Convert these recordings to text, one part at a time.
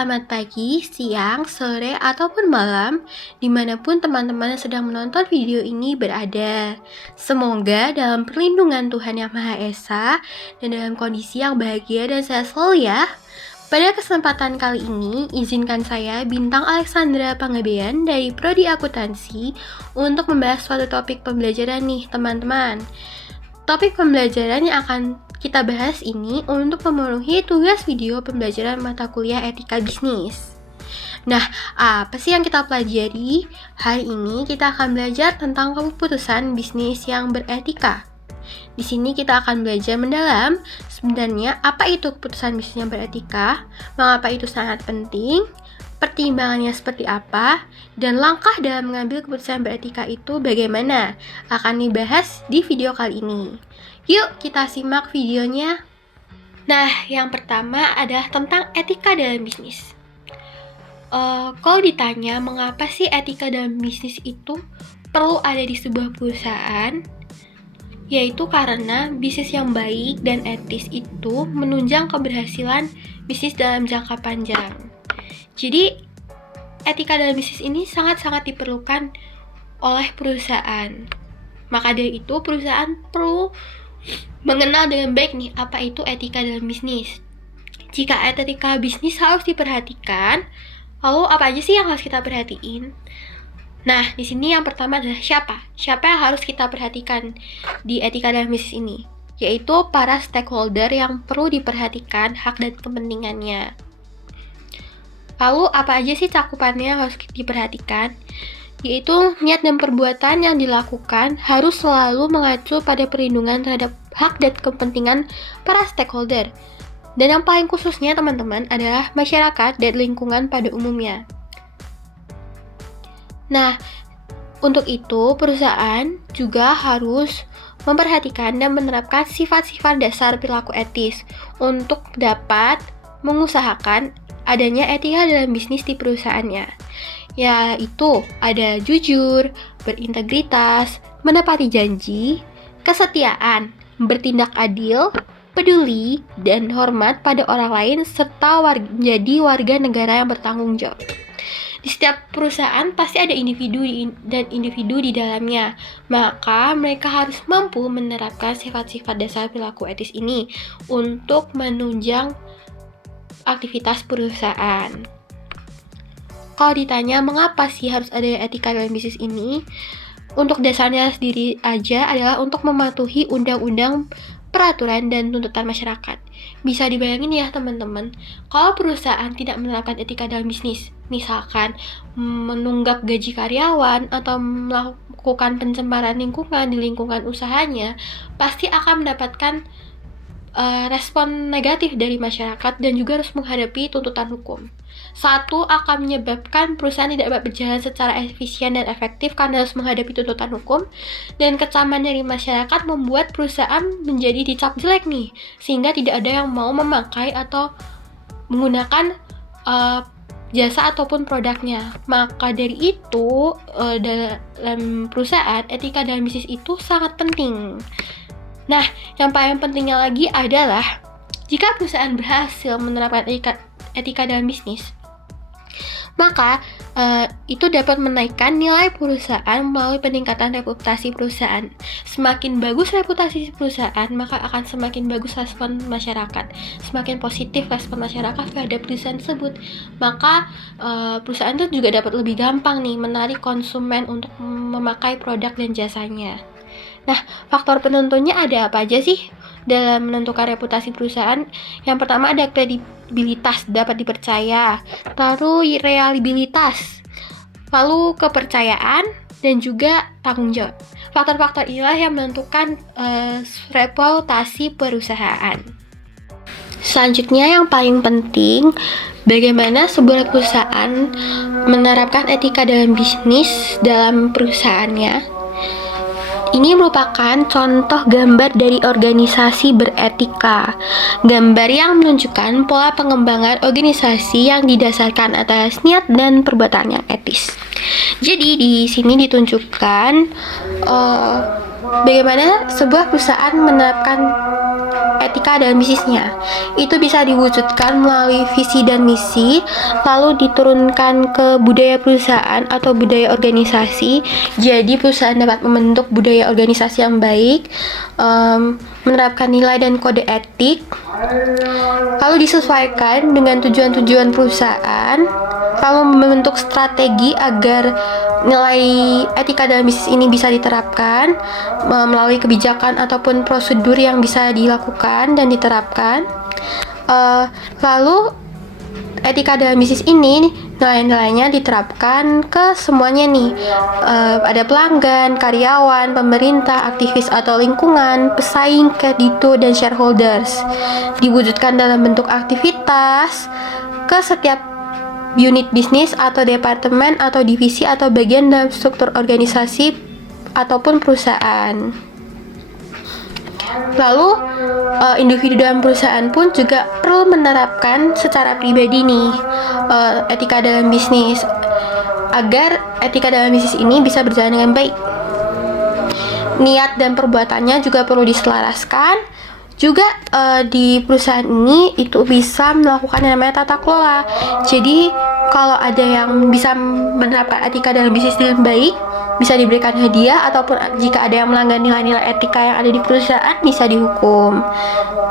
selamat pagi, siang, sore, ataupun malam, dimanapun teman-teman sedang menonton video ini berada. Semoga dalam perlindungan Tuhan Yang Maha Esa dan dalam kondisi yang bahagia dan sehat selalu ya. Pada kesempatan kali ini, izinkan saya, Bintang Alexandra Panggabean dari Prodi Akuntansi, untuk membahas suatu topik pembelajaran nih teman-teman. Topik pembelajaran yang akan kita bahas ini untuk memenuhi tugas video pembelajaran mata kuliah etika bisnis. Nah, apa sih yang kita pelajari? Hari ini kita akan belajar tentang keputusan bisnis yang beretika. Di sini kita akan belajar mendalam sebenarnya apa itu keputusan bisnis yang beretika, mengapa itu sangat penting, pertimbangannya seperti apa, dan langkah dalam mengambil keputusan beretika itu bagaimana akan dibahas di video kali ini. Yuk kita simak videonya. Nah, yang pertama adalah tentang etika dalam bisnis. Kalau ditanya mengapa sih etika dalam bisnis itu perlu ada di sebuah perusahaan, yaitu karena bisnis yang baik dan etis itu menunjang keberhasilan bisnis dalam jangka panjang. Jadi, etika dalam bisnis ini sangat-sangat diperlukan oleh perusahaan. Maka dari itu, perusahaan perlu mengenal dengan baik nih apa itu etika dalam bisnis. Jika etika bisnis harus diperhatikan, lalu apa aja sih yang harus kita perhatiin? Nah, di sini yang pertama adalah siapa? Siapa yang harus kita perhatikan di etika dalam bisnis ini? Yaitu para stakeholder yang perlu diperhatikan hak dan kepentingannya. Lalu apa aja sih cakupannya yang harus diperhatikan? Yaitu niat dan perbuatan yang dilakukan harus selalu mengacu pada perlindungan terhadap hak dan kepentingan para stakeholder. Dan yang paling khususnya teman-teman adalah masyarakat dan lingkungan pada umumnya. Nah, untuk itu perusahaan juga harus memperhatikan dan menerapkan sifat-sifat dasar perilaku etis untuk dapat mengusahakan adanya etika dalam bisnis di perusahaannya, yaitu ada jujur, berintegritas, menepati janji, kesetiaan, bertindak adil, peduli, dan hormat pada orang lain, serta menjadi warga negara yang bertanggung jawab. Di setiap perusahaan pasti ada individu dan individu di dalamnya, maka mereka harus mampu menerapkan sifat-sifat dasar perilaku etis ini untuk menunjang aktivitas perusahaan. Kalau ditanya mengapa sih harus ada etika dalam bisnis ini, untuk dasarnya sendiri aja adalah untuk mematuhi undang-undang, peraturan, dan tuntutan masyarakat. Bisa dibayangin ya teman-teman, kalau perusahaan tidak menerapkan etika dalam bisnis, misalkan menunggak gaji karyawan atau melakukan pencemaran lingkungan di lingkungan usahanya, pasti akan mendapatkan respon negatif dari masyarakat dan juga harus menghadapi tuntutan hukum. Satu, akan menyebabkan perusahaan tidak dapat berjalan secara efisien dan efektif karena harus menghadapi tuntutan hukum, dan kecaman dari masyarakat membuat perusahaan menjadi dicap jelek nih, sehingga tidak ada yang mau memakai atau menggunakan jasa ataupun produknya. Maka dari itu, dalam perusahaan, etika dalam bisnis itu sangat penting. Nah, yang paling pentingnya lagi adalah jika perusahaan berhasil menerapkan etika dalam bisnis, maka itu dapat menaikkan nilai perusahaan melalui peningkatan reputasi perusahaan. Semakin bagus reputasi perusahaan, maka akan semakin bagus respon masyarakat. Semakin positif respon masyarakat terhadap perusahaan tersebut, maka perusahaan itu juga dapat lebih gampang nih menarik konsumen untuk memakai produk dan jasanya. Nah, faktor penentunya ada apa aja sih dalam menentukan reputasi perusahaan? Yang pertama ada kredibilitas, dapat dipercaya, lalu reliabilitas, lalu kepercayaan, dan juga tanggung jawab. Faktor-faktor inilah yang menentukan reputasi perusahaan. Selanjutnya yang paling penting, bagaimana sebuah perusahaan menerapkan etika dalam bisnis dalam perusahaannya. Ini merupakan contoh gambar dari organisasi beretika. Gambar yang menunjukkan pola pengembangan organisasi yang didasarkan atas niat dan perbuatan yang etis. Jadi di sini ditunjukkan bagaimana sebuah perusahaan menerapkan etika dalam bisnisnya. Itu bisa diwujudkan melalui visi dan misi, lalu diturunkan ke budaya perusahaan atau budaya organisasi. Jadi perusahaan dapat membentuk budaya organisasi yang baik, menerapkan nilai dan kode etik, lalu disesuaikan dengan tujuan-tujuan perusahaan, lalu membentuk strategi agar nilai etika dalam bisnis ini bisa diterapkan melalui kebijakan ataupun prosedur yang bisa dilakukan dan diterapkan. Lalu etika dalam bisnis ini nilai-nilainya diterapkan ke semuanya nih. Ada pelanggan, karyawan, pemerintah, aktivis atau lingkungan, pesaing, kreditur, dan shareholders. Diwujudkan dalam bentuk aktivitas ke setiap unit bisnis atau departemen atau divisi atau bagian dalam struktur organisasi ataupun perusahaan. Lalu individu dalam perusahaan pun juga perlu menerapkan secara pribadi nih etika dalam bisnis agar etika dalam bisnis ini bisa berjalan dengan baik. Niat dan perbuatannya juga perlu diselaraskan. Juga di perusahaan ini itu bisa melakukan yang namanya tata kelola. Jadi kalau ada yang bisa menerapkan etika dalam bisnis dengan baik, bisa diberikan hadiah, ataupun jika ada yang melanggar nilai-nilai etika yang ada di perusahaan bisa dihukum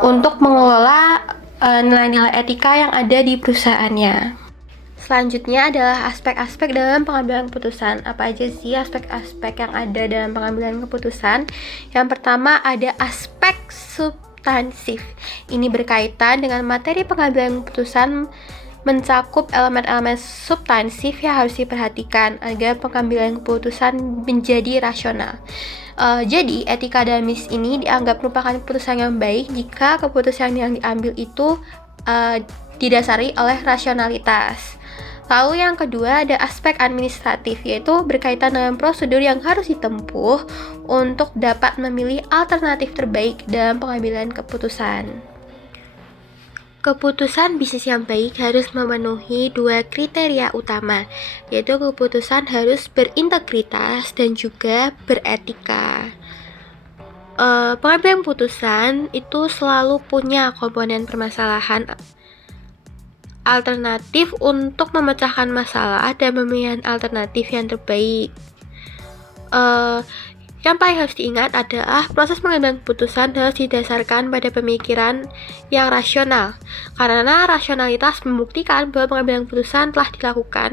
untuk mengelola nilai-nilai etika yang ada di perusahaannya. Selanjutnya adalah aspek-aspek dalam pengambilan keputusan. Apa aja sih aspek-aspek yang ada dalam pengambilan keputusan? Yang pertama ada aspek substansif. Ini berkaitan dengan materi pengambilan keputusan, mencakup elemen-elemen substansif yang harus diperhatikan agar pengambilan keputusan menjadi rasional. Jadi etika dalam bisnis ini dianggap merupakan keputusan yang baik jika keputusan yang diambil itu didasari oleh rasionalitas. Lalu yang kedua ada aspek administratif, yaitu berkaitan dengan prosedur yang harus ditempuh untuk dapat memilih alternatif terbaik dalam pengambilan keputusan. Keputusan bisnis yang baik harus memenuhi dua kriteria utama, yaitu keputusan harus berintegritas dan juga beretika. Pengambilan keputusan itu selalu punya komponen permasalahan alternatif untuk memecahkan masalah dan pemilihan alternatif yang terbaik. Yang paling harus diingat adalah proses pengambilan keputusan harus didasarkan pada pemikiran yang rasional, karena rasionalitas membuktikan bahwa pengambilan keputusan telah dilakukan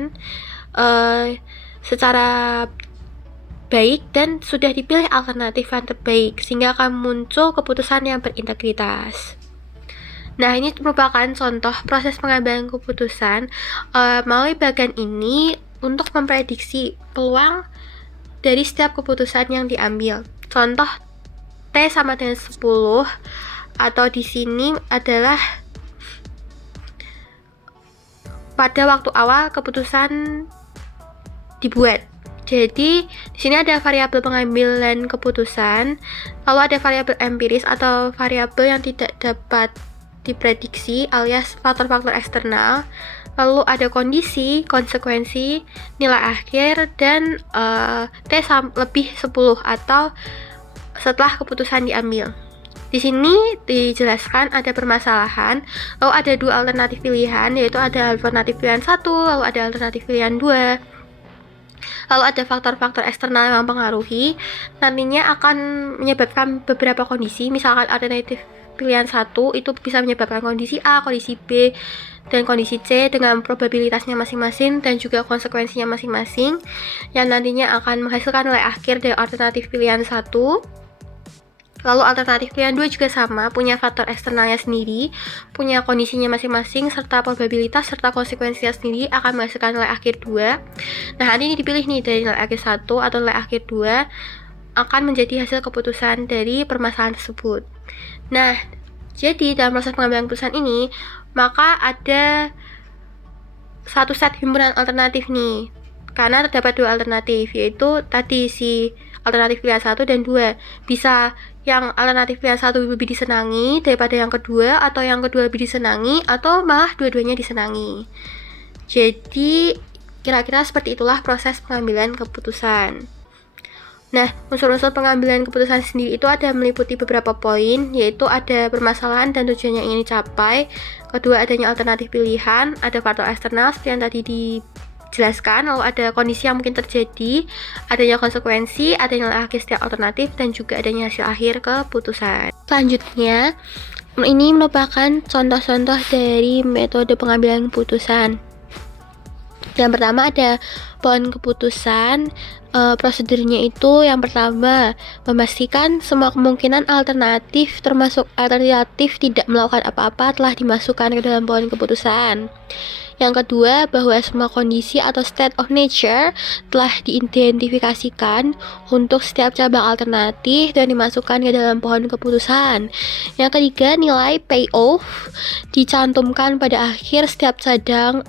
secara baik dan sudah dipilih alternatif yang terbaik, sehingga akan muncul keputusan yang berintegritas. Nah, ini merupakan contoh proses pengambilan keputusan melalui bagian ini untuk memprediksi peluang dari setiap keputusan yang diambil. Contoh T sama dengan 10, atau di sini adalah pada waktu awal keputusan dibuat. Jadi di sini ada variabel pengambilan keputusan, lalu ada variabel empiris atau variabel yang tidak dapat diprediksi alias faktor-faktor eksternal, lalu ada kondisi, konsekuensi, nilai akhir, dan T lebih 10 atau setelah keputusan diambil. Di sini dijelaskan ada permasalahan, lalu ada dua alternatif pilihan, yaitu ada alternatif pilihan 1, lalu ada alternatif pilihan 2. Lalu ada faktor-faktor eksternal yang mempengaruhi, nantinya akan menyebabkan beberapa kondisi. Misalkan alternatif pilihan 1 itu bisa menyebabkan kondisi A, kondisi B, dan kondisi C dengan probabilitasnya masing-masing dan juga konsekuensinya masing-masing, yang nantinya akan menghasilkan nilai akhir dari alternatif pilihan 1. Lalu alternatif pilihan 2 juga sama, punya faktor eksternalnya sendiri, punya kondisinya masing-masing, serta probabilitas serta konsekuensinya sendiri akan menghasilkan nilai akhir 2. Nah, nanti ini dipilih nih dari nilai akhir 1 atau nilai akhir 2 akan menjadi hasil keputusan dari permasalahan tersebut. Nah, jadi dalam proses pengambilan keputusan ini, maka ada satu set himpunan alternatif nih. Karena terdapat dua alternatif, yaitu tadi si alternatif pilihan 1 dan 2. Bisa yang alternatif pilihan 1 lebih disenangi daripada yang kedua, atau yang kedua lebih disenangi, atau malah dua-duanya disenangi. Jadi, kira-kira seperti itulah proses pengambilan keputusan. Nah, unsur-unsur pengambilan keputusan sendiri itu ada meliputi beberapa poin, yaitu ada permasalahan dan tujuan yang ingin dicapai, kedua adanya alternatif pilihan, ada faktor eksternal seperti yang tadi dijelaskan, lalu ada kondisi yang mungkin terjadi, adanya konsekuensi, adanya akhir setiap alternatif, dan juga adanya hasil akhir keputusan. Selanjutnya, ini merupakan contoh-contoh dari metode pengambilan keputusan. Yang pertama ada pohon keputusan. Prosedurnya itu yang pertama memastikan semua kemungkinan alternatif termasuk alternatif tidak melakukan apa-apa telah dimasukkan ke dalam pohon keputusan. Yang kedua, bahwa semua kondisi atau state of nature telah diidentifikasikan untuk setiap cabang alternatif dan dimasukkan ke dalam pohon keputusan. Yang ketiga, nilai payoff dicantumkan pada akhir setiap cadang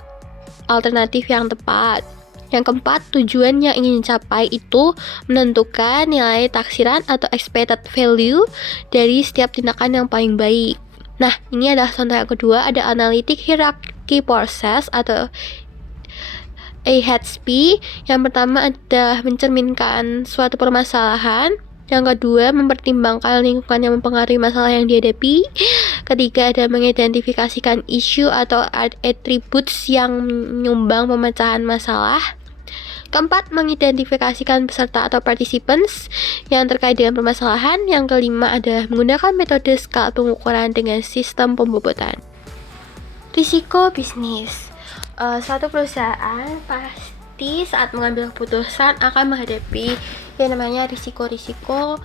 alternatif yang tepat. Yang keempat, tujuan yang ingin dicapai itu menentukan nilai taksiran atau expected value dari setiap tindakan yang paling baik. Nah, ini adalah contoh yang kedua, ada analytic hierarchy process atau AHP. Yang pertama adalah mencerminkan suatu permasalahan. Yang kedua, mempertimbangkan lingkungan yang mempengaruhi masalah yang dihadapi. Ketiga, ada mengidentifikasikan isu atau attributes yang menyumbang pemecahan masalah. Keempat, mengidentifikasikan peserta atau participants yang terkait dengan permasalahan. Yang kelima adalah menggunakan metode skala pengukuran dengan sistem pembobotan. Risiko bisnis. Suatu perusahaan pasti saat mengambil keputusan akan menghadapi yang namanya risiko-risiko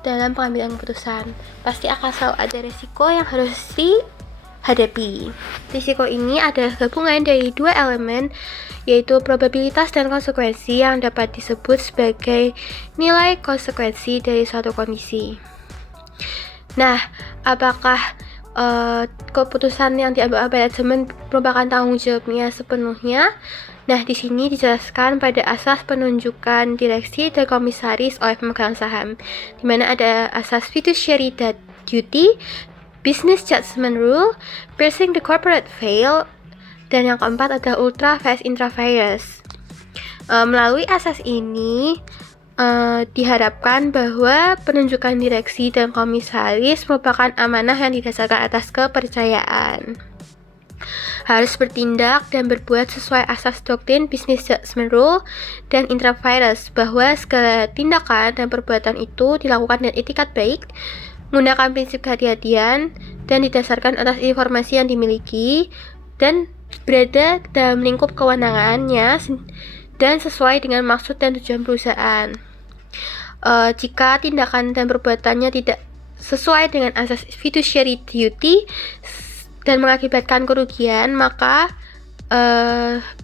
dalam pengambilan keputusan. Pasti akan selalu ada risiko yang harus dihadapi. Risiko ini adalah gabungan dari dua elemen, yaitu probabilitas dan konsekuensi yang dapat disebut sebagai nilai konsekuensi dari suatu kondisi. Nah, apakah keputusan yang diambil oleh manajemen merupakan tanggung jawabnya sepenuhnya? Nah, di sini dijelaskan pada asas penunjukan direksi dan komisaris oleh pemegang saham, di mana ada asas fiduciary duty, business judgment rule, piercing the corporate veil, dan yang keempat ada ultra vires intra vires. Melalui asas ini diharapkan bahwa penunjukan direksi dan komisaris merupakan amanah yang didasarkan atas kepercayaan. Harus bertindak dan berbuat sesuai asas doktrin business judgment rule dan intra vires, bahwa segala tindakan dan perbuatan itu dilakukan dengan etikat baik, menggunakan prinsip kehati-hatian, dan didasarkan atas informasi yang dimiliki, dan berada dalam lingkup kewenangannya dan sesuai dengan maksud dan tujuan perusahaan. Jika tindakan dan perbuatannya tidak sesuai dengan asas fiduciary duty dan mengakibatkan kerugian, maka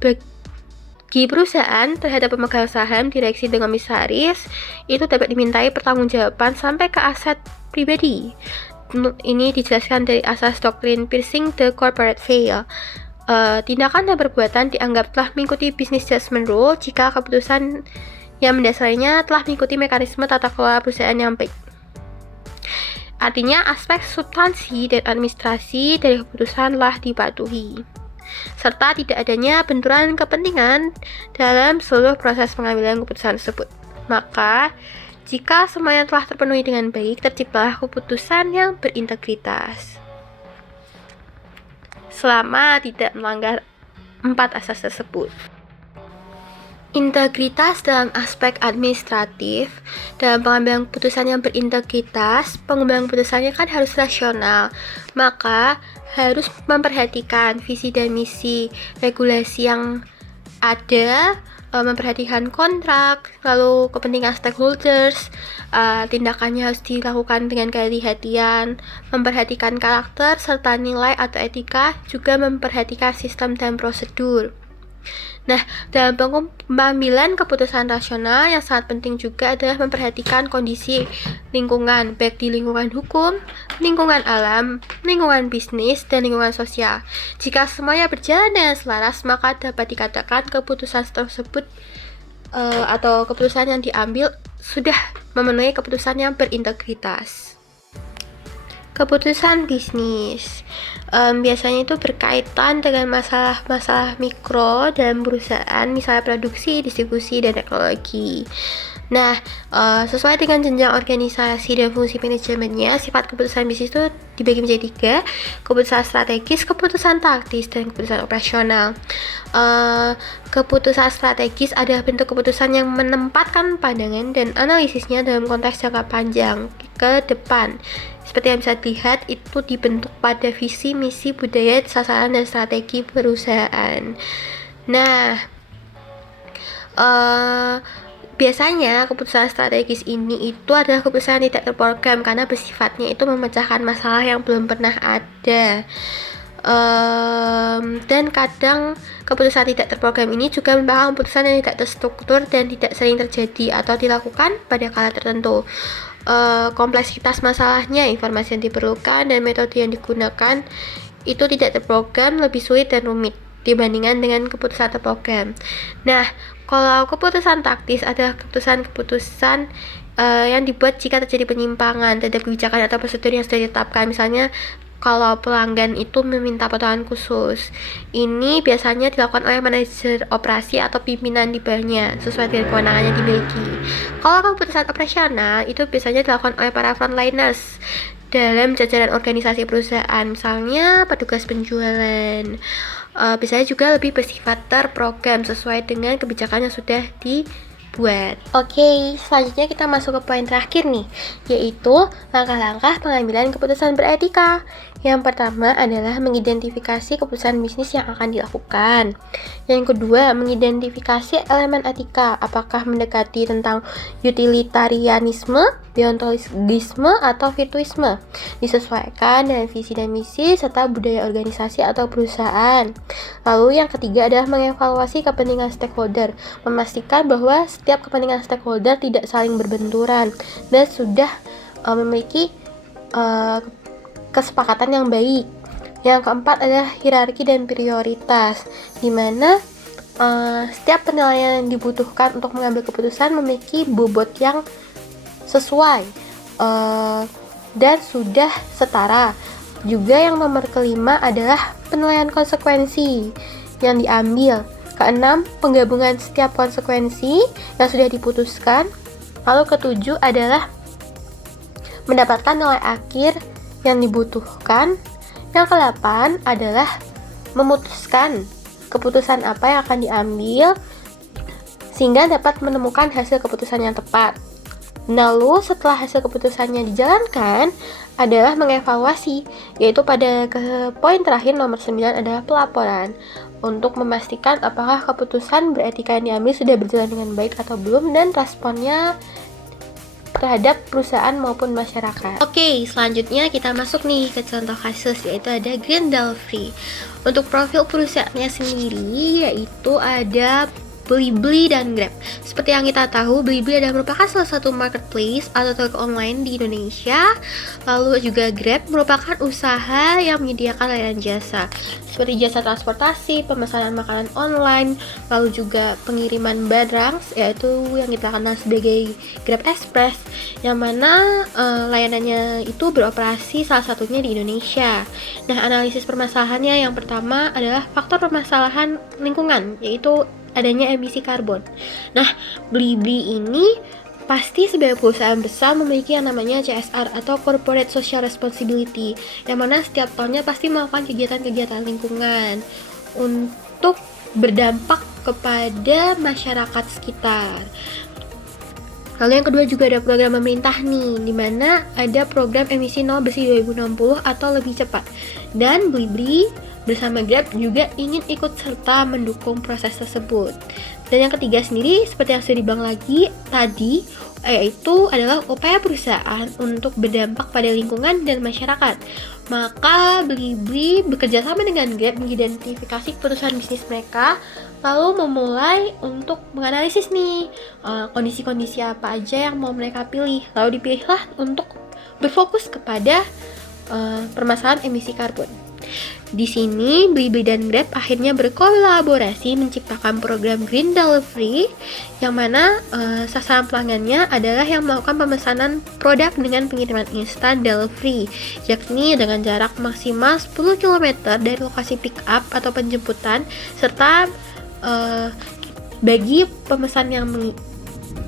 bagi perusahaan terhadap pemegang saham, direksi, dan komisaris itu dapat dimintai pertanggungjawaban sampai ke aset pribadi. Ini dijelaskan dari asas doktrin piercing the corporate veil. Tindakan dan perbuatan dianggap telah mengikuti business judgment rule jika keputusan yang mendasarinya telah mengikuti mekanisme tata kelola perusahaan yang baik. Artinya, aspek substansi dan administrasi dari keputusan telah dipatuhi, serta tidak adanya benturan kepentingan dalam seluruh proses pengambilan keputusan tersebut. Maka, jika semuanya telah terpenuhi dengan baik, terciptalah keputusan yang berintegritas, selama tidak melanggar 4 asas tersebut. Integritas dalam aspek administratif. Dalam pengambilan keputusan yang berintegritas, pengambilan keputusannya kan harus rasional, maka harus memperhatikan visi dan misi regulasi yang ada, memperhatikan kontrak, lalu kepentingan stakeholders, tindakannya harus dilakukan dengan kehati-hatian, memperhatikan karakter serta nilai atau etika, juga memperhatikan sistem dan prosedur. Nah, dalam pengambilan keputusan rasional yang sangat penting juga adalah memperhatikan kondisi lingkungan, baik di lingkungan hukum, lingkungan alam, lingkungan bisnis, dan lingkungan sosial. Jika semuanya berjalan dengan selaras, maka dapat dikatakan keputusan tersebut atau keputusan yang diambil sudah memenuhi keputusan yang berintegritas. Keputusan bisnis biasanya itu berkaitan dengan masalah-masalah mikro dalam perusahaan, misalnya produksi, distribusi, dan teknologi. Nah, sesuai dengan jenjang organisasi dan fungsi manajemennya, sifat keputusan bisnis itu dibagi menjadi 3, keputusan strategis, keputusan taktis, dan keputusan operasional. Keputusan strategis adalah bentuk keputusan yang menempatkan pandangan dan analisisnya dalam konteks jangka panjang ke depan. Seperti yang bisa dilihat, itu dibentuk pada visi, misi, budaya, sasaran, dan strategi perusahaan. Nah, biasanya keputusan strategis ini itu adalah keputusan yang tidak terprogram karena bersifatnya itu memecahkan masalah yang belum pernah ada. Dan kadang keputusan tidak terprogram ini juga merupakan keputusan yang tidak terstruktur dan tidak sering terjadi atau dilakukan pada kala tertentu. Kompleksitas masalahnya, informasi yang diperlukan, dan metode yang digunakan itu tidak terprogram, lebih sulit dan rumit dibandingkan dengan keputusan terprogram. Nah, kalau keputusan taktis adalah keputusan-keputusan yang dibuat jika terjadi penyimpangan terhadap kebijakan atau prosedur yang sudah ditetapkan. Misalnya, kalau pelanggan itu meminta potongan khusus, ini biasanya dilakukan oleh manajer operasi atau pimpinan di bawahnya sesuai dengan kewenangan yang dimiliki. Kalau keputusan operasional itu biasanya dilakukan oleh para frontliners dalam jajaran organisasi perusahaan, misalnya petugas penjualan. Biasanya juga lebih bersifat terprogram sesuai dengan kebijakan yang sudah dibuat. Oke, selanjutnya kita masuk ke poin terakhir nih, yaitu langkah-langkah pengambilan keputusan beretika. Yang pertama adalah mengidentifikasi keputusan bisnis yang akan dilakukan. Yang kedua, mengidentifikasi elemen etika, apakah mendekati tentang utilitarianisme, deontologisme, atau virtuisme, disesuaikan dengan visi dan misi serta budaya organisasi atau perusahaan. Lalu yang ketiga adalah mengevaluasi kepentingan stakeholder, memastikan bahwa setiap kepentingan stakeholder tidak saling berbenturan dan sudah memiliki kesepakatan yang baik. Yang keempat adalah hierarki dan prioritas, di mana setiap penilaian yang dibutuhkan untuk mengambil keputusan memiliki bobot yang sesuai dan sudah setara. Juga yang nomor kelima adalah penilaian konsekuensi yang diambil. Keenam, penggabungan setiap konsekuensi yang sudah diputuskan. Lalu ketujuh adalah mendapatkan nilai akhir yang dibutuhkan. Yang kedelapan adalah memutuskan keputusan apa yang akan diambil sehingga dapat menemukan hasil keputusan yang tepat. Lalu setelah hasil keputusannya dijalankan adalah mengevaluasi, yaitu pada poin terakhir nomor 9 adalah pelaporan untuk memastikan apakah keputusan beretika yang diambil sudah berjalan dengan baik atau belum dan responnya terhadap perusahaan maupun masyarakat. Oke, selanjutnya kita masuk nih ke contoh kasus, yaitu ada Grindelfree. Untuk profil perusahaannya sendiri yaitu ada Blibli dan Grab. Seperti yang kita tahu, Blibli adalah merupakan salah satu marketplace atau toko online di Indonesia. Lalu juga Grab merupakan usaha yang menyediakan layanan jasa seperti jasa transportasi, pemesanan makanan online, lalu juga pengiriman barang, yaitu yang kita kenal sebagai Grab Express, yang mana layanannya itu beroperasi salah satunya di Indonesia. Nah, analisis permasalahannya yang pertama adalah faktor permasalahan lingkungan, yaitu adanya emisi karbon. Nah, Blibli ini pasti sebagai perusahaan besar memiliki yang namanya CSR atau Corporate Social Responsibility, yang mana setiap tahunnya pasti melakukan kegiatan-kegiatan lingkungan untuk berdampak kepada masyarakat sekitar. Lalu yang kedua juga ada program pemerintah nih, di mana ada program emisi nol bersih 2060 atau lebih cepat. Dan Blibli bersama Grab juga ingin ikut serta mendukung proses tersebut. Dan yang ketiga sendiri, seperti yang sudah dibilang lagi tadi, yaitu adalah upaya perusahaan untuk berdampak pada lingkungan dan masyarakat. Maka Blibli bekerja sama dengan Grab mengidentifikasi keputusan bisnis mereka, lalu memulai untuk menganalisis nih kondisi-kondisi apa aja yang mau mereka pilih. Lalu dipilihlah untuk berfokus kepada permasalahan emisi karbon. Di sini, Blibli dan Grab akhirnya berkolaborasi menciptakan program Grindelfree, yang mana sasaran pelanggannya adalah yang melakukan pemesanan produk dengan pengiriman instan delivery, yakni dengan jarak maksimal 10 km dari lokasi pick up atau penjemputan, serta bagi pemesan yang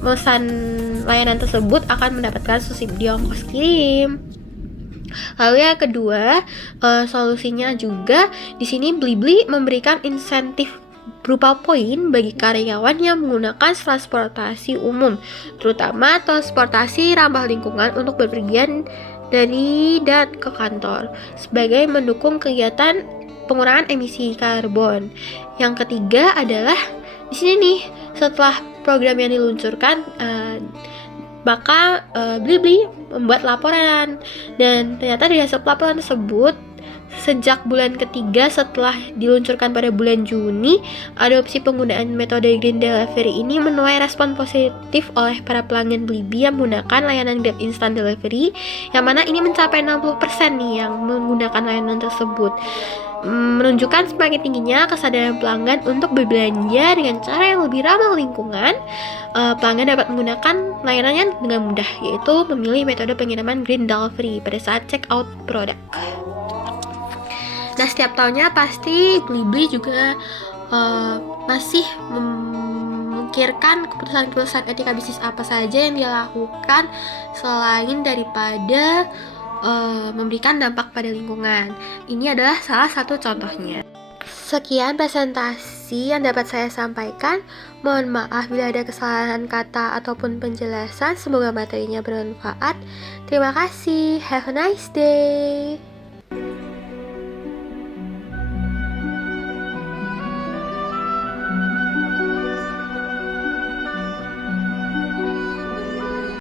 memesan layanan tersebut akan mendapatkan subsidi ongkos kirim. Lalu yang kedua, solusinya juga di sini Blibli memberikan insentif berupa poin bagi karyawan yang menggunakan transportasi umum, terutama transportasi ramah lingkungan untuk bepergian dari dan ke kantor, sebagai mendukung kegiatan pengurangan emisi karbon. Yang ketiga adalah di sini nih, setelah program yang diluncurkan, maka Blibli membuat laporan, dan ternyata dari hasil laporan tersebut, sejak bulan ketiga setelah diluncurkan pada bulan Juni, adopsi penggunaan metode Green Delivery ini menuai respon positif oleh para pelanggan Blibli yang menggunakan layanan Grab Instant Delivery, yang mana ini mencapai 60% nih yang menggunakan layanan tersebut, menunjukkan semakin tingginya kesadaran pelanggan untuk berbelanja dengan cara yang lebih ramah lingkungan. Pelanggan dapat menggunakan layanannya dengan mudah, yaitu memilih metode pengiriman Green Delivery pada saat check out produk. Nah, setiap tahunnya pasti Blibli juga masih memikirkan keputusan-keputusan etika bisnis apa saja yang dilakukan selain daripada memberikan dampak pada lingkungan. Ini adalah salah satu contohnya. Sekian presentasi yang dapat saya sampaikan. Mohon maaf bila ada kesalahan kata ataupun penjelasan. Semoga materinya bermanfaat. Terima kasih. Have a nice day.